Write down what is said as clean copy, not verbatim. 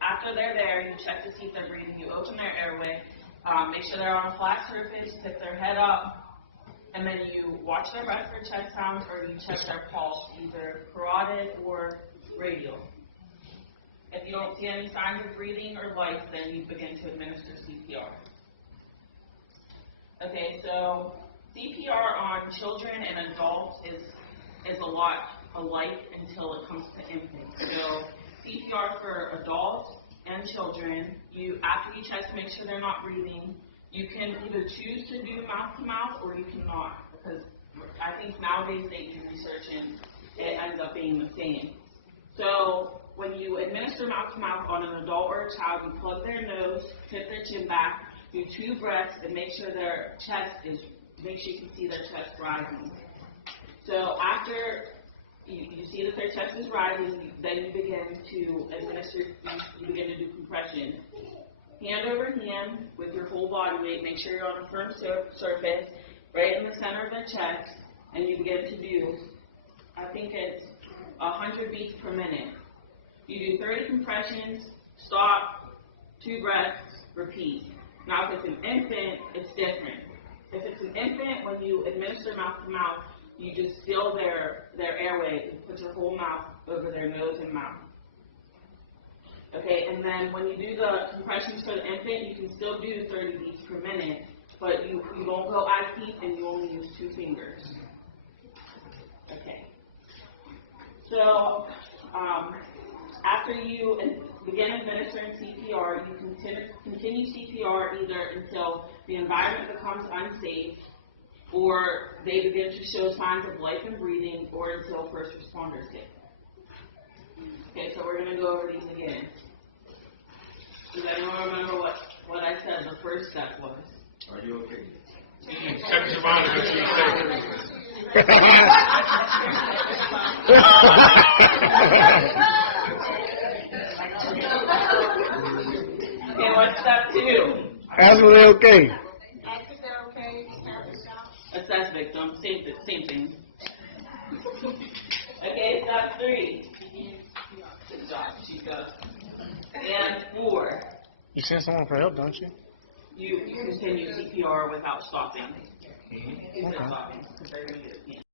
after they're there, you check to see if they're breathing. You open their airway, make sure they're on a flat surface, tip their head up, and then you watch their breath for chest sounds, or you check their pulse, either carotid or radial. If you don't see any signs of breathing or life, then you begin to administer CPR. Okay, so CPR on children and adults is a lot alike until it comes to infants. So CPR for adults and children, after you check to make sure they're not breathing, you can either choose to do mouth to mouth or you cannot, because I think nowadays they do research and it ends up being the same. So when you administer mouth to mouth on an adult or a child, you plug their nose, tip their chin back, do 2 breaths, and make sure you can see their chest rising. So after you see that their chest is rising, then you begin to administer, you begin to do compression. Hand over hand with your whole body weight, make sure you're on a firm surface, right in the center of the chest, and you begin to do, I think it's 100 beats per minute. You do 30 compressions, stop, 2 breaths, repeat. Now if it's an infant, it's different. If it's an infant, when you administer mouth to mouth, you just seal their airway and put your whole mouth over their nose and mouth. Okay, and then when you do the compressions for the infant, you can still do 30 beats per minute, but you won't go as deep and you only use 2 fingers. Okay. So after you begin administering CPR, you can continue CPR either until the environment becomes unsafe, or they begin to show signs of life and breathing, or until first responders get there. Okay, so we're going to go over these again. Does anyone remember what I said the first step was? Are you okay? Check your mind until you say Okay, what's step 2? Ask them they okay. Assess victim, same thing. Okay, step 3. Good job, Chica. And 4. You send someone for help, don't you? You continue CPR without stopping. Okay. Stopping, because they're going to get a panic.